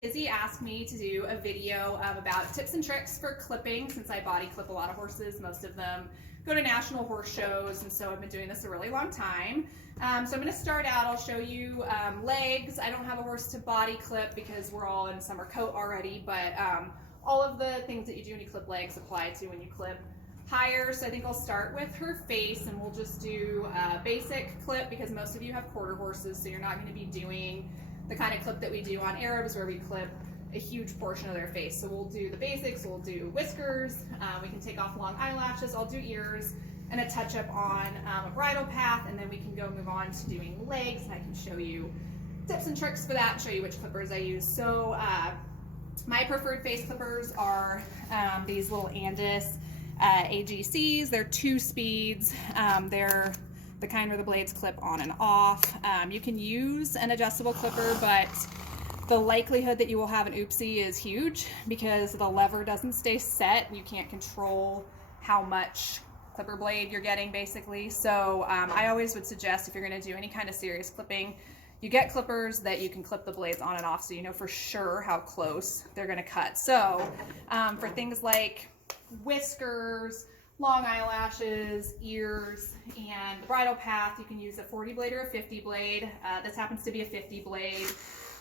Izzy asked me to do a video about tips and tricks for clipping since I body clip a lot of horses. Most of them go to national horse shows, and so I've been doing this a really long time. So I'm going to start out. I'll show you legs. I don't have a horse to body clip because we're all in summer coat already, but all of the things that you do when you clip legs apply to when you clip higher. So I think I'll start with her face, and we'll just do a basic clip because most of you have quarter horses, so you're not going to be doing the kind of clip that we do on Arabs where we clip a huge portion of their face. So we'll do the basics, we'll do whiskers, we can take off long eyelashes, I'll do ears, and a touch up on a bridle path, and then we can go move on to doing legs, and I can show you tips and tricks for that and show you which clippers I use. So my preferred face clippers are these little Andis AGCs. They're 2 speeds. They're the kind where the blades clip on and off. You can use an adjustable clipper, but the likelihood that you will have an oopsie is huge because the lever doesn't stay set. You can't control how much clipper blade you're getting, basically. So I always would suggest if you're going to do any kind of serious clipping, you get clippers that you can clip the blades on and off so you know for sure how close they're going to cut. So for things like whiskers, long eyelashes, ears, and the bridle path, you can use a 40 blade or a 50 blade. This happens to be a 50 blade.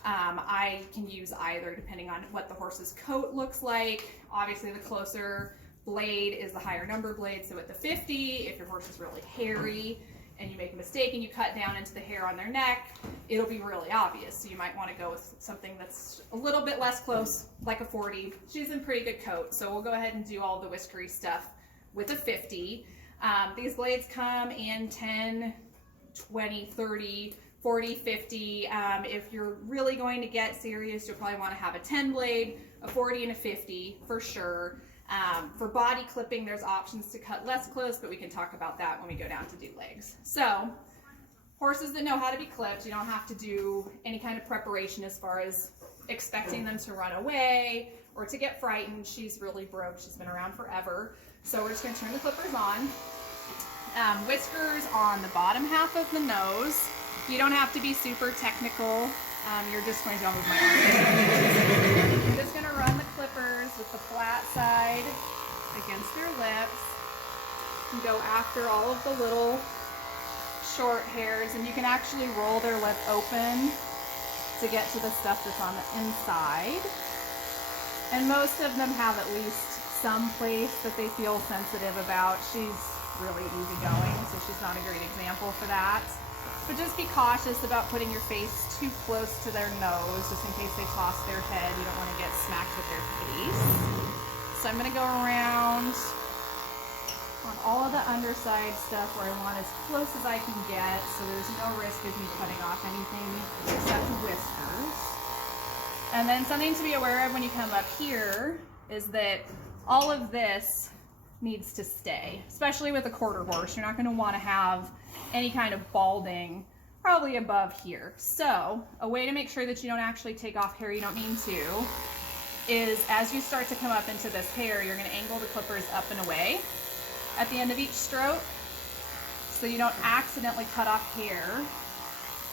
I can use either depending on what the horse's coat looks like. Obviously the closer blade is the higher number blade, so at the 50, if your horse is really hairy and you make a mistake and you cut down into the hair on their neck, it'll be really obvious. So you might want to go with something that's a little bit less close, like a 40. She's in pretty good coat, so we'll go ahead and do all the whiskery stuff with a 50. These blades come in 10, 20, 30, 40, 50. If you're really going to get serious, you'll probably want to have a 10 blade, a 40, and a 50 for sure. For body clipping, there's options to cut less close, but we can talk about that when we go down to do legs. So horses that know how to be clipped, you don't have to do any kind of preparation as far as expecting them to run away or to get frightened. She's really broke. She's been around forever. So we're just going to turn the clippers on. Whiskers on the bottom half of the nose. You don't have to be super technical. You're just going to move my arm. I'm just going to run the clippers with the flat side against their lips and go after all of the little short hairs, and you can actually roll their lip open to get to the stuff that's on the inside. And most of them have at least some place that they feel sensitive about. She's really easygoing, so she's not a great example for that. But just be cautious about putting your face too close to their nose, just in case they toss their head. You don't want to get smacked with their face. So I'm going to go around on all of the underside stuff where I want as close as I can get, so there's no risk of me cutting off anything except whiskers. And then something to be aware of when you come up here is that all of this needs to stay, especially with a quarter horse. You're not going to want to have any kind of balding probably above here. So a way to make sure that you don't actually take off hair you don't mean to is as you start to come up into this hair, you're going to angle the clippers up and away at the end of each stroke so you don't accidentally cut off hair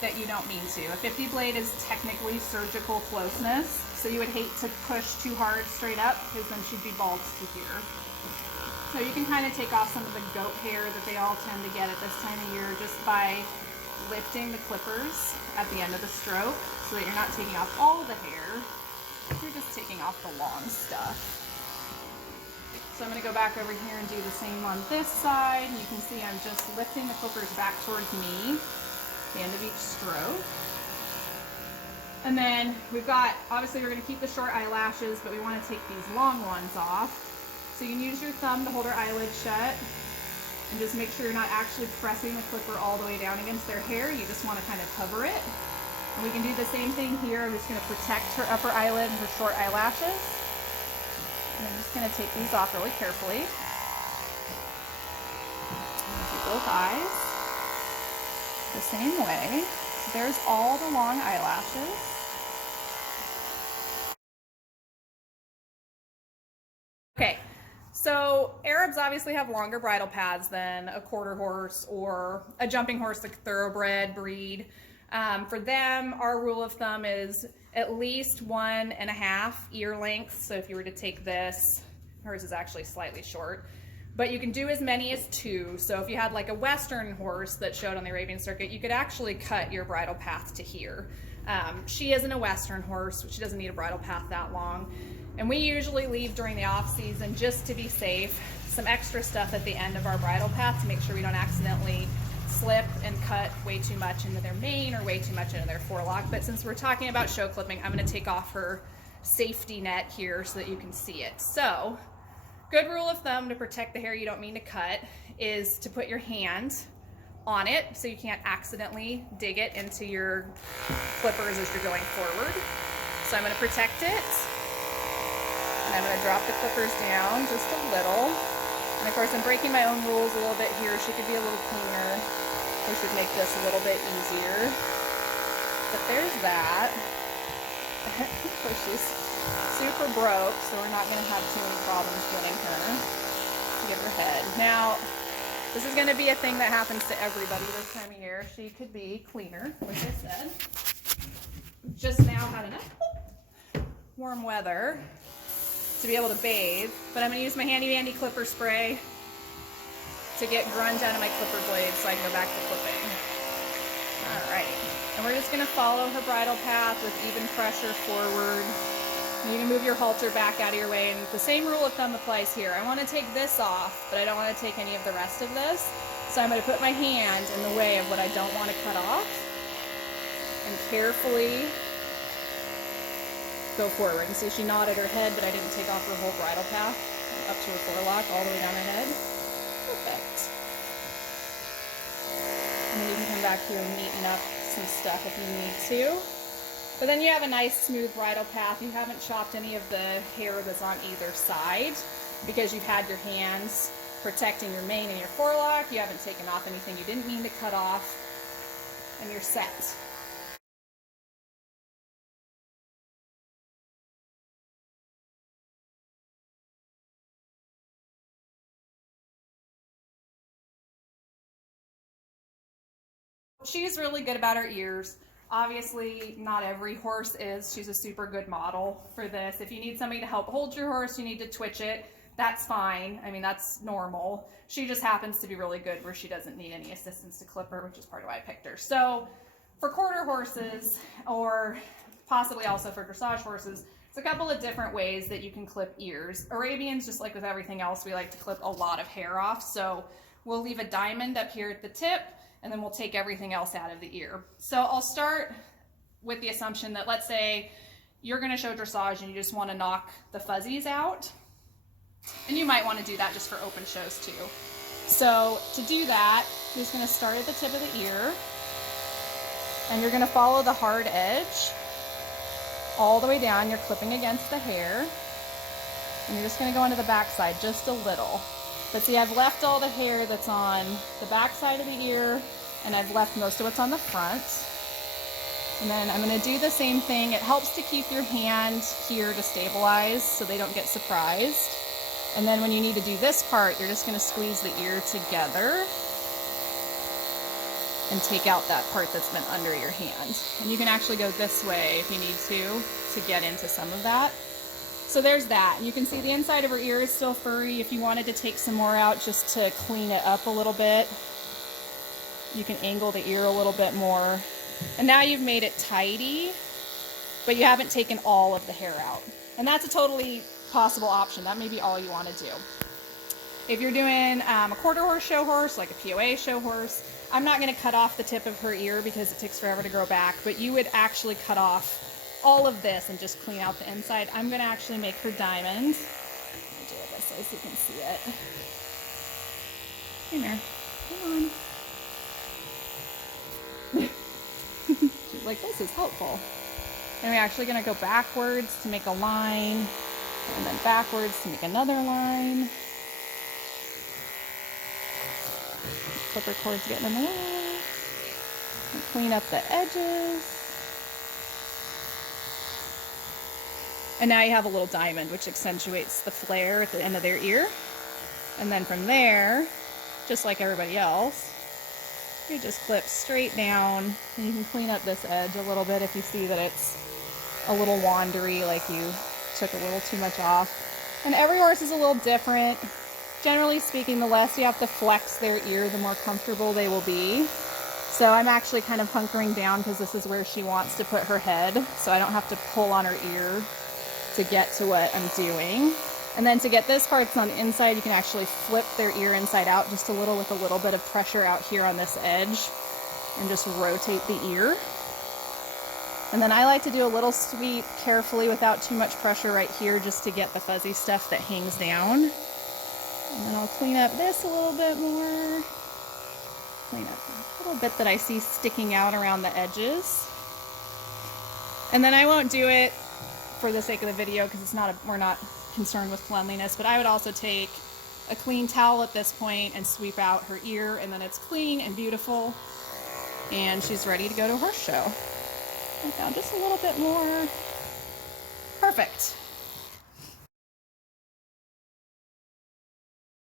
that you don't mean to. A 50 blade is technically surgical closeness, so you would hate to push too hard straight up because then she'd be bald to here. So you can kind of take off some of the goat hair that they all tend to get at this time of year just by lifting the clippers at the end of the stroke so that you're not taking off all of the hair, you're just taking off the long stuff. So I'm going to go back over here and do the same on this side. You can see I'm just lifting the clippers back towards me at the end of each stroke. And then we've got, obviously we're going to keep the short eyelashes, but we want to take these long ones off. So you can use your thumb to hold her eyelid shut and just make sure you're not actually pressing the clipper all the way down against their hair. You just want to kind of cover it. And we can do the same thing here. I'm just going to protect her upper eyelid and her short eyelashes. And I'm just going to take these off really carefully. Do both eyes the same way. So there's all the long eyelashes. Okay, so Arabs obviously have longer bridle paths than a quarter horse or a jumping horse, like thoroughbred breed. For them, our rule of thumb is at least 1.5 ear lengths. So if you were to take this, hers is actually slightly short, but you can do as many as 2. So if you had like a Western horse that showed on the Arabian circuit, you could actually cut your bridle path to here. She isn't a Western horse, so she doesn't need a bridle path that long. And we usually leave during the off season, just to be safe, some extra stuff at the end of our bridle path to make sure we don't accidentally slip and cut way too much into their mane or way too much into their forelock. But since we're talking about show clipping, I'm going to take off her safety net here so that you can see it. So, good rule of thumb to protect the hair you don't mean to cut is to put your hand on it so you can't accidentally dig it into your clippers as you're going forward. So I'm going to protect it, and I'm going to drop the clippers down just a little. And of course I'm breaking my own rules a little bit here. She could be a little cleaner. We should make this a little bit easier. But there's that. Of course she's super broke, so we're not going to have too many problems getting her to get her head. Now, this is going to be a thing that happens to everybody this time of year. She could be cleaner, like I said. Just now had enough warm weather to be able to bathe, but I'm going to use my handy dandy clipper spray to get grunge out of my clipper blades so I can go back to clipping. Alright, and we're just going to follow her bridle path with even pressure forward. You can move your halter back out of your way, and the same rule of thumb applies here. I want to take this off, but I don't want to take any of the rest of this, so I'm going to put my hand in the way of what I don't want to cut off and carefully go forward. And see, she nodded her head, but I didn't take off her whole bridle path up to her forelock all the way down her head. Perfect. And then you can come back here and neaten up some stuff if you need to. But then you have a nice smooth bridle path. You haven't chopped any of the hair that's on either side because you've had your hands protecting your mane and your forelock. You haven't taken off anything you didn't mean to cut off, and you're set. She's really good about her ears. Obviously, not every horse is. She's a super good model for this. If you need somebody to help hold your horse, you need to twitch it, that's fine. I mean, that's normal. She just happens to be really good where she doesn't need any assistance to clip her, which is part of why I picked her. So for quarter horses, or possibly also for dressage horses, there's a couple of different ways that you can clip ears. Arabians, just like with everything else, we like to clip a lot of hair off. So we'll leave a diamond up here at the tip, and then we'll take everything else out of the ear. So I'll start with the assumption that, let's say you're going to show dressage and you just want to knock the fuzzies out. And you might want to do that just for open shows too. So to do that, you're just going to start at the tip of the ear, and you're going to follow the hard edge all the way down. You're clipping against the hair, and you're just going to go into the back side just a little. But see, I've left all the hair that's on the back side of the ear, and I've left most of what's on the front. And then I'm going to do the same thing. It helps to keep your hand here to stabilize so they don't get surprised. And then when you need to do this part, you're just going to squeeze the ear together and take out that part that's been under your hand. And you can actually go this way if you need to get into some of that. So there's that. You can see the inside of her ear is still furry. If you wanted to take some more out just to clean it up a little bit, you can angle the ear a little bit more. And now you've made it tidy, but you haven't taken all of the hair out. And that's a totally possible option. That may be all you want to do. If you're doing a quarter horse show horse, like a POA show horse, I'm not going to cut off the tip of her ear because it takes forever to grow back, but you would actually cut off all of this and just clean out the inside. I'm going to actually make her diamond. Let me do it this way so you can see it. Come here. Come on. She's like, this is helpful. And we're actually going to go backwards to make a line, and then backwards to make another line. Clipper cords getting in the way. And clean up the edges. And now you have a little diamond, which accentuates the flare at the end of their ear. And then from there, just like everybody else, you just clip straight down, and you can clean up this edge a little bit if you see that it's a little wandery, like you took a little too much off. And every horse is a little different. Generally speaking, the less you have to flex their ear, the more comfortable they will be. So I'm actually kind of hunkering down because this is where she wants to put her head, so I don't have to pull on her ear to get to what I'm doing. And then to get this part that's on the inside, you can actually flip their ear inside out just a little with a little bit of pressure out here on this edge and just rotate the ear. And then I like to do a little sweep carefully without too much pressure right here just to get the fuzzy stuff that hangs down. And then I'll clean up this a little bit more. Clean up a little bit that I see sticking out around the edges. And then I won't do it for the sake of the video because we're not concerned with cleanliness, but I would also take a clean towel at this point and sweep out her ear, and then it's clean and beautiful and she's ready to go to a horse show. I found just a little bit more. Perfect.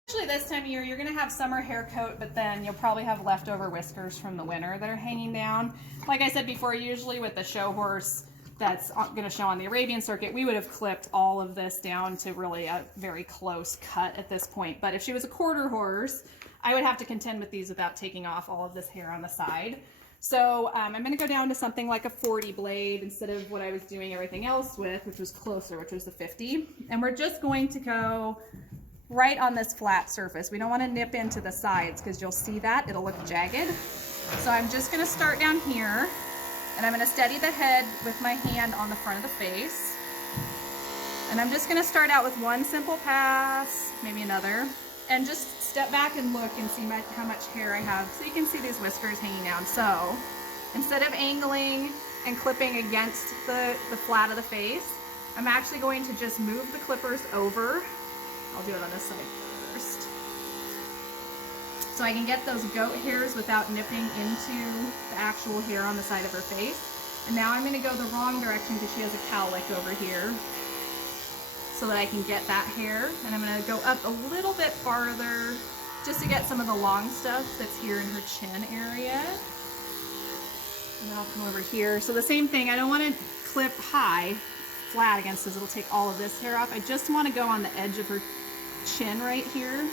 Actually, this time of year you're going to have summer hair coat, but then you'll probably have leftover whiskers from the winter that are hanging down. Like I said before, usually with the show horse that's going to show on the Arabian circuit, we would have clipped all of this down to really a very close cut at this point. But if she was a quarter horse, I would have to contend with these without taking off all of this hair on the side. So I'm going to go down to something like a 40 blade instead of what I was doing everything else with, which was closer, which was the 50. And we're just going to go right on this flat surface. We don't want to nip into the sides because you'll see that it'll look jagged. So I'm just going to start down here, and I'm going to steady the head with my hand on the front of the face. And I'm just going to start out with one simple pass, maybe another, and just step back and look and see how much hair I have. So you can see these whiskers hanging down. So instead of angling and clipping against the flat of the face, I'm actually going to just move the clippers over. I'll do it on this side first. So I can get those goat hairs without nipping into the actual hair on the side of her face. And now I'm going to go the wrong direction because she has a cowlick over here, so that I can get that hair. And I'm going to go up a little bit farther just to get some of the long stuff that's here in her chin area. And then I'll come over here. So the same thing, I don't want to clip high, flat against this. It'll take all of this hair off. I just want to go on the edge of her chin right here,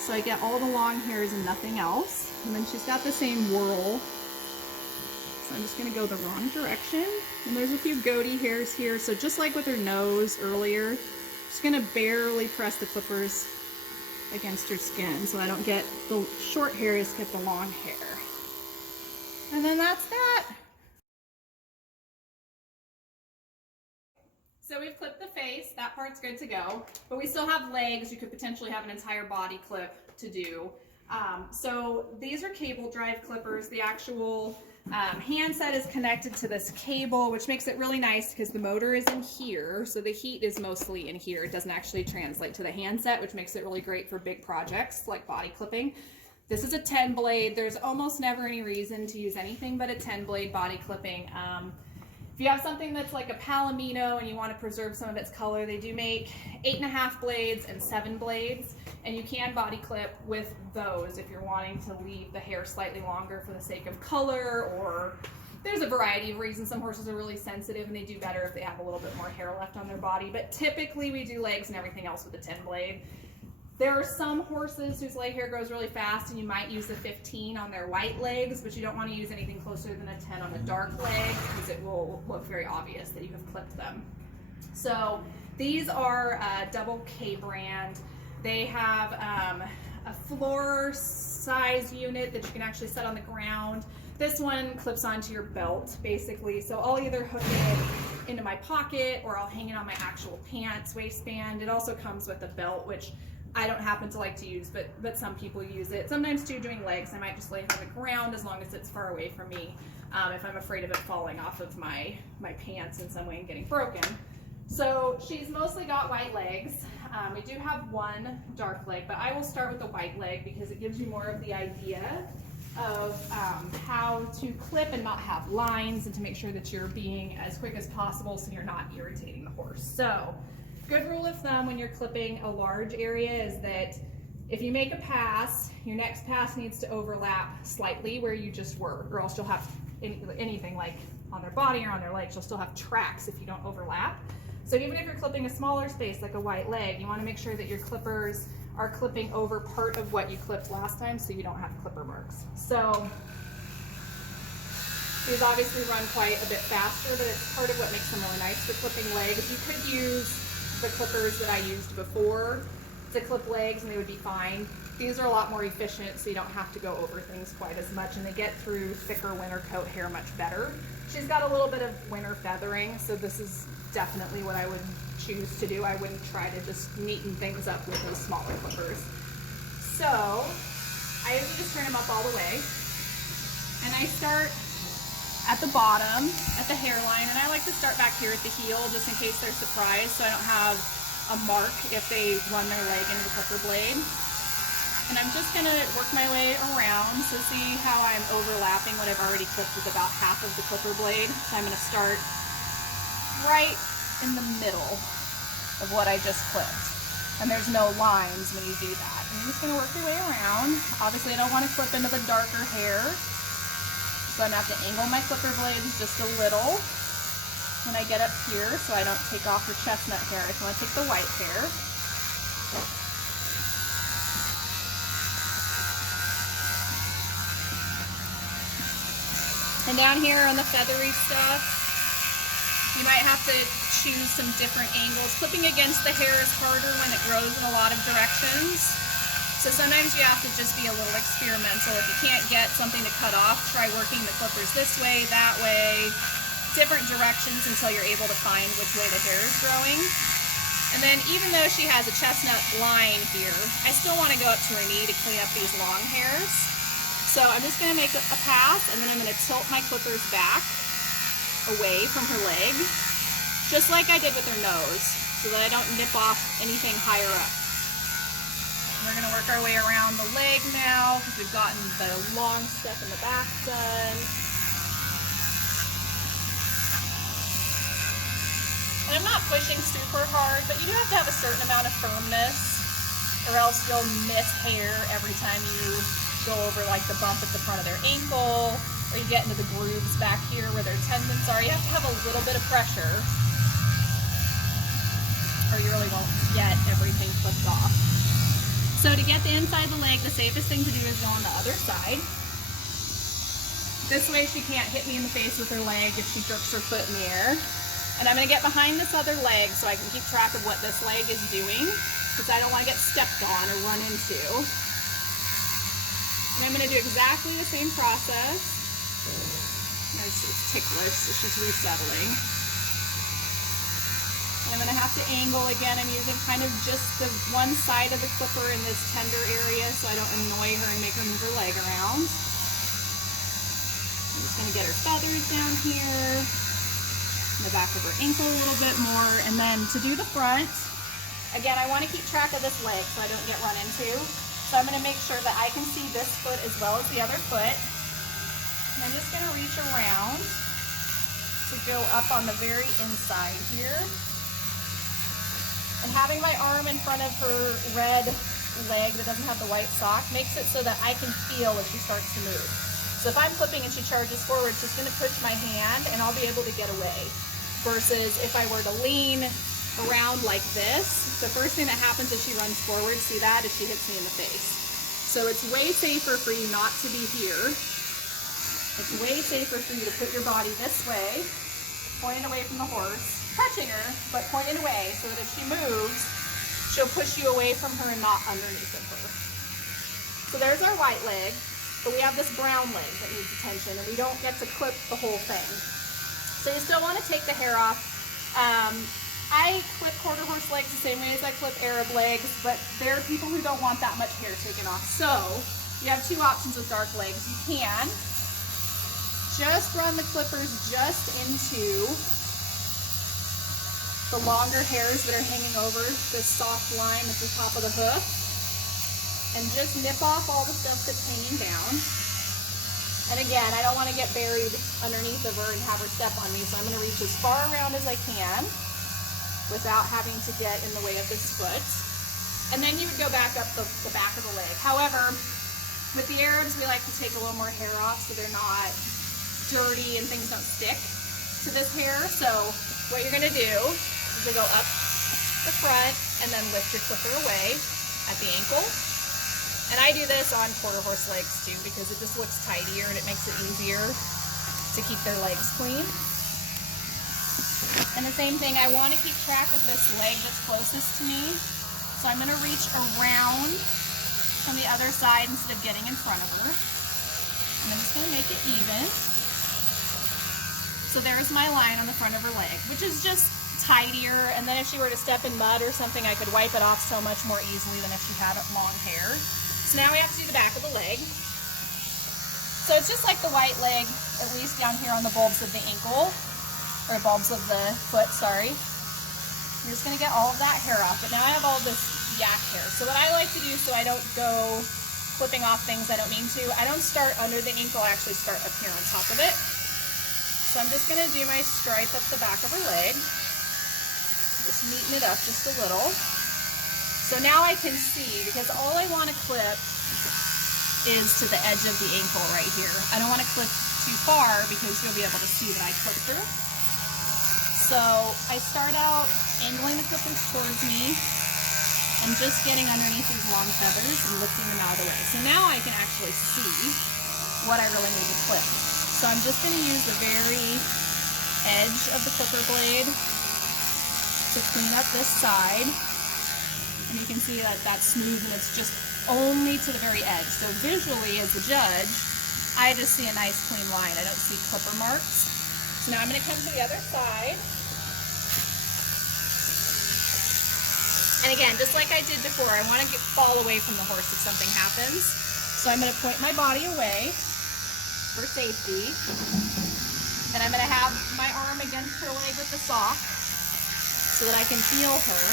so I get all the long hairs and nothing else. And then she's got the same whirl, so I'm just going to go the wrong direction. And there's a few goatee hairs here, so just like with her nose earlier, I'm just going to barely press the clippers against her skin so I don't get the short hairs, get the long hair. And then that's that. So we've clipped the face, that part's good to go, but we still have legs. You could potentially have an entire body clip to do. So these are cable drive clippers. The actual handset is connected to this cable, which makes it really nice because the motor is in here, so the heat is mostly in here. It doesn't actually translate to the handset, which makes it really great for big projects like body clipping. This is a 10 blade. There's almost never any reason to use anything but a 10 blade body clipping. If you have something that's like a palomino and you want to preserve some of its color, they do make 8.5 blades and 7 blades, and you can body clip with those if you're wanting to leave the hair slightly longer for the sake of color, or there's a variety of reasons. Some horses are really sensitive and they do better if they have a little bit more hair left on their body, but typically we do legs and everything else with a 10 blade. There are some horses whose leg hair grows really fast and you might use the 15 on their white legs, but you don't want to use anything closer than a 10 on the dark leg because it will look very obvious that you have clipped them. So these are double K brand. They have a floor size unit that you can actually set on the ground. This one clips onto your belt basically, so I'll either hook it into my pocket or I'll hang it on my actual pants waistband. It also comes with a belt, which I don't happen to like to use, but some people use it. Sometimes too, doing legs, I might just lay it on the ground as long as it's far away from me, if I'm afraid of it falling off of my pants in some way and getting broken. So she's mostly got white legs. We do have one dark leg, but I will start with the white leg because it gives you more of the idea of how to clip and not have lines, and to make sure that you're being as quick as possible so you're not irritating the horse. So good rule of thumb when you're clipping a large area is that if you make a pass, your next pass needs to overlap slightly where you just were, or else anything like on their body or on their legs, you'll still have tracks if you don't overlap. So even if you're clipping a smaller space like a white leg, you want to make sure that your clippers are clipping over part of what you clipped last time so you don't have clipper marks. So these obviously run quite a bit faster, but it's part of what makes them really nice for clipping legs. You could use the clippers that I used before to clip legs and they would be fine. These are a lot more efficient, so you don't have to go over things quite as much, and they get through thicker winter coat hair much better. She's got a little bit of winter feathering, so this is definitely what I would choose to do. I wouldn't try to just neaten things up with those smaller clippers. So I usually just turn them up all the way, and I start at the bottom, at the hairline, and I like to start back here at the heel just in case they're surprised, so I don't have a mark if they run their leg into the clipper blade. And I'm just going to work my way around. So see how I'm overlapping what I've already clipped with about half of the clipper blade. So I'm going to start right in the middle of what I just clipped. And there's no lines when you do that. And I'm just going to work your way around. Obviously I don't want to clip into the darker hair, so I'm going to have to angle my clipper blades just a little when I get up here so I don't take off her chestnut hair. I just want to take the white hair. And down here on the feathery stuff, you might have to choose some different angles. Clipping against the hair is harder when it grows in a lot of directions. So sometimes you have to just be a little experimental. If you can't get something to cut off, try working the clippers this way, that way, different directions until you're able to find which way the hair is growing. And then even though she has a chestnut line here, I still want to go up to her knee to clean up these long hairs. So I'm just going to make a pass, and then I'm going to tilt my clippers back away from her leg, just like I did with her nose, so that I don't nip off anything higher up. And we're going to work our way around the leg now, because we've gotten the long stuff in the back done. And I'm not pushing super hard, but you do have to have a certain amount of firmness, or else you'll miss hair every time you go over like the bump at the front of their ankle, or you get into the grooves back here where their tendons are. You have to have a little bit of pressure, or you really won't get everything clipped off. So to get the inside of the leg, the safest thing to do is go on the other side. This way she can't hit me in the face with her leg if she jerks her foot in the air. And I'm going to get behind this other leg so I can keep track of what this leg is doing, because I don't want to get stepped on or run into. And I'm going to do exactly the same process. It's ticklish, so she's resettling. And I'm going to have to angle again. I'm using kind of just the one side of the clipper in this tender area so I don't annoy her and make her move her leg around. I'm just going to get her feathers down here, in the back of her ankle a little bit more. And then to do the front, again, I want to keep track of this leg so I don't get run into. So I'm going to make sure that I can see this foot as well as the other foot. And I'm just going to reach around to go up on the very inside here. And having my arm in front of her red leg that doesn't have the white sock makes it so that I can feel as she starts to move. So if I'm clipping and she charges forward, she's going to push my hand and I'll be able to get away. Versus if I were to lean around like this, the first thing that happens as she runs forward, see that, is she hits me in the face. So it's way safer for you not to be here. It's way safer for you to put your body this way, pointing away from the horse, touching her, but pointing away so that if she moves, she'll push you away from her and not underneath of her. So there's our white leg, but we have this brown leg that needs attention, and we don't get to clip the whole thing. So you still want to take the hair off. I clip quarter horse legs the same way as I clip Arab legs, but there are people who don't want that much hair taken off. So you have two options with dark legs. You can just run the clippers just into the longer hairs that are hanging over this soft line at the top of the hoof, and just nip off all the stuff that's hanging down. And again, I don't want to get buried underneath of her and have her step on me, so I'm going to reach as far around as I can without having to get in the way of this foot. And then you would go back up the back of the leg. However, with the Arabs, we like to take a little more hair off so they're not dirty and things don't stick to this hair. So what you're gonna do is to go up the front and then lift your clipper away at the ankle. And I do this on quarter horse legs too because it just looks tidier and it makes it easier to keep their legs clean. And the same thing, I want to keep track of this leg that's closest to me. So I'm going to reach around from the other side instead of getting in front of her. And I'm just going to make it even. So there's my line on the front of her leg, which is just tidier. And then if she were to step in mud or something, I could wipe it off so much more easily than if she had long hair. So now we have to do the back of the leg. So it's just like the white leg, at least down here on the bulbs of the ankle, or bulbs of the foot, sorry. You're just gonna get all of that hair off, but now I have all this yak hair. So what I like to do so I don't go clipping off things I don't mean to, I don't start under the ankle, I actually start up here on top of it. So I'm just gonna do my stripe up the back of her leg. Just neaten it up just a little. So now I can see, because all I want to clip is to the edge of the ankle right here. I don't want to clip too far because you'll be able to see that I clipped her. So I start out angling the clippers towards me and just getting underneath these long feathers and lifting them out of the way. So now I can actually see what I really need to clip. So I'm just going to use the very edge of the clipper blade to clean up this side. And you can see that that's smooth and it's just only to the very edge. So visually, as a judge, I just see a nice clean line. I don't see clipper marks. So now I'm going to come to the other side. And again, just like I did before, I want to fall away from the horse if something happens. So I'm going to point my body away for safety. And I'm going to have my arm against her leg with the sock so that I can feel her.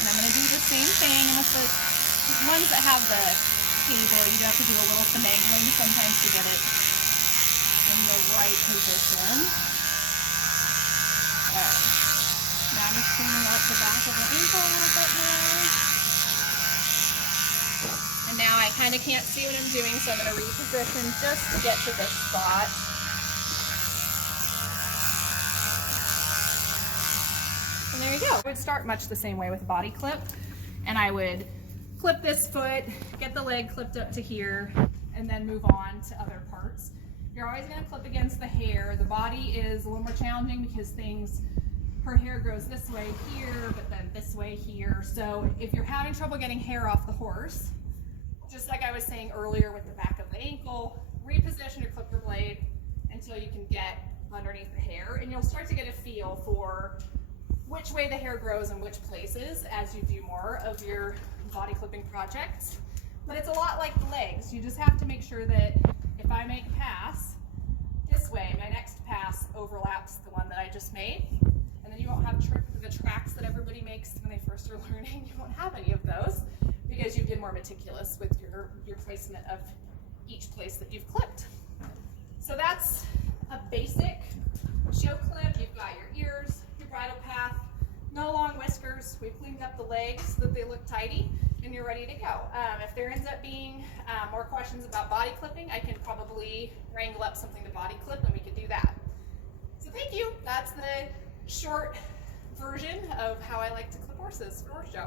And I'm going to do the same thing with the ones that have the cable. You have to do a little finagling sometimes to get it in the right position. Alright. Now I'm just cleaning up the back of the ankle a little bit more. And now I kind of can't see what I'm doing, so I'm going to reposition just to get to this spot. And there you go. I would start much the same way with a body clip, and I would clip this foot, get the leg clipped up to here, and then move on to other parts. You're always going to clip against the hair. The body is a little more challenging because her hair grows this way here, but then this way here. So if you're having trouble getting hair off the horse, just like I was saying earlier with the back of the ankle, reposition your clipper blade until you can get underneath the hair, and you'll start to get a feel for which way the hair grows in which places as you do more of your body clipping projects. But it's a lot like the legs. You just have to make sure that if I make a pass this way, my next pass overlaps the one that I just made. And then you won't have the tracks that everybody makes when they first are learning. You won't have any of those because you've been more meticulous with your placement of each place that you've clipped. So that's a basic show clip. You've got your ears, your bridle path, no long whiskers. We've cleaned up the legs so that they look tidy, and you're ready to go. If there ends up being more questions about body clipping, I can probably wrangle up something to body clip and we could do that. So thank you. That's the short version of how I like to clip horses for horse show.